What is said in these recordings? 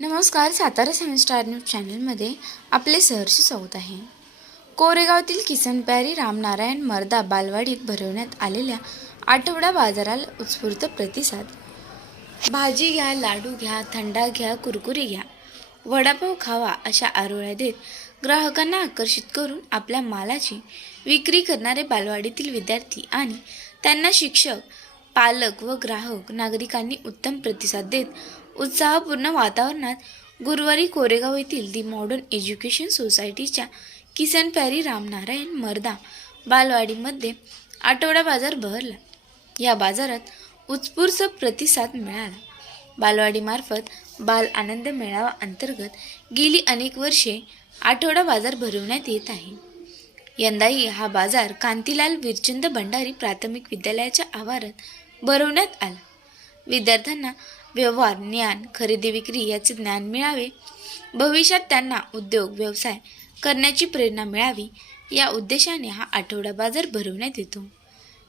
नमस्कार सातारा सेवन star news चॅनलमध्ये आपले सहर्ष स्वागत आहे. कोरेगावातील किसन प्यारी रामनारायण मर्दा बालवाडीत भरवण्यात आलेल्या आठवडा बाजाराला उत्स्फूर्त प्रतिसाद. भाजी घ्या लाडू घ्या थंडा घ्या कुरकुरी घ्या. वडापाव खावा अशा आरोळ्या देत ग्राहकांना आकर्षित करून आपल्या मालाची विक्री करणारे बालवाडीतील विद्यार्थी आणि त्यांना शिक्षक पालक व ग्राहक नागरिकांनी उत्तम प्रतिसाद देत उत्साहपूर्ण वातावरणात गुरुवारी कोरेगाव येथील दी मॉडर्न एज्युकेशन सोसायटीच्या किसन पॅरी रामनारायण मर्दा बालवाडीमध्ये आठवडा बाजार भरला. या बाजारात उत्स्फूर्त प्रतिसाद मिळाला. बालवाडीमार्फत बाल आनंद मेळावा अंतर्गत गेली अनेक वर्षे आठवडा बाजार भरवण्यात येत आहे. यंदाही हा बाजार कांतीलाल विरचंद भंडारी प्राथमिक विद्यालयाच्या आवारात भरवण्यात आला. विद्यार्थ्यांना व्यवहार ज्ञान खरेदी विक्री याचे ज्ञान मिळावे. भविष्यात त्यांना उद्योग व्यवसाय करण्याची प्रेरणा मिळावी. या उद्देशाने हा आठवडा बाजार भरवण्यात येतो.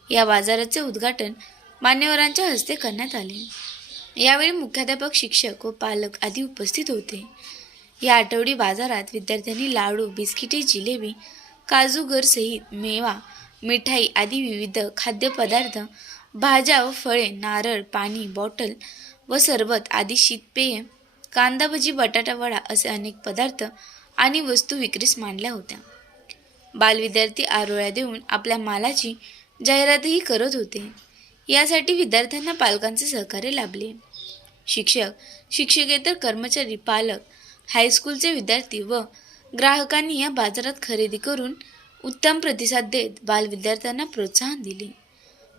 या बाजाराचे उद्घाटन मान्यवरांच्या हस्ते करण्यात आले. यावेळी मुख्याध्यापक शिक्षक व पालक आदी उपस्थित होते. या आठवडी बाजारात विद्यार्थ्यांनी लाडू बिस्किटे जिलेबी काजूगरसहित सहित मेवा मिठाई आदी विविध खाद्यपदार्थ भाज्या व फळे नारळ पाणी बॉटल व सरबत आदी शीतपेय कांदा भजी बटाटा वडा असे अनेक पदार्थ आणि वस्तू विक्रीस मांडल्या होत्या. बालविद्यार्थी आरोळ्या देऊन आपल्या मालाची जाहिरातही करत होते. यासाठी विद्यार्थ्यांना पालकांचे सहकार्य लाभले. शिक्षक शिक्षकेतर कर्मचारी पालक हायस्कूलचे विद्यार्थी व ग्राहकांनी या बाजारात खरेदी करून उत्तम प्रतिसाद देत बालविद्यार्थ्यांना प्रोत्साहन दिले.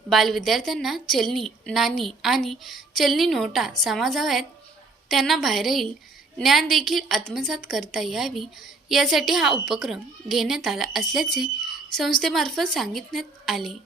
बालविद्यार्थ्यांना चलनी नाणी आणि चलनी नोटा समाजाव्यात त्यांना बाहेरील ज्ञान देखील आत्मसात करता यावी यासाठी हा उपक्रम घेण्यात आला असल्याचे संस्थेमार्फत सांगितण्यात आले.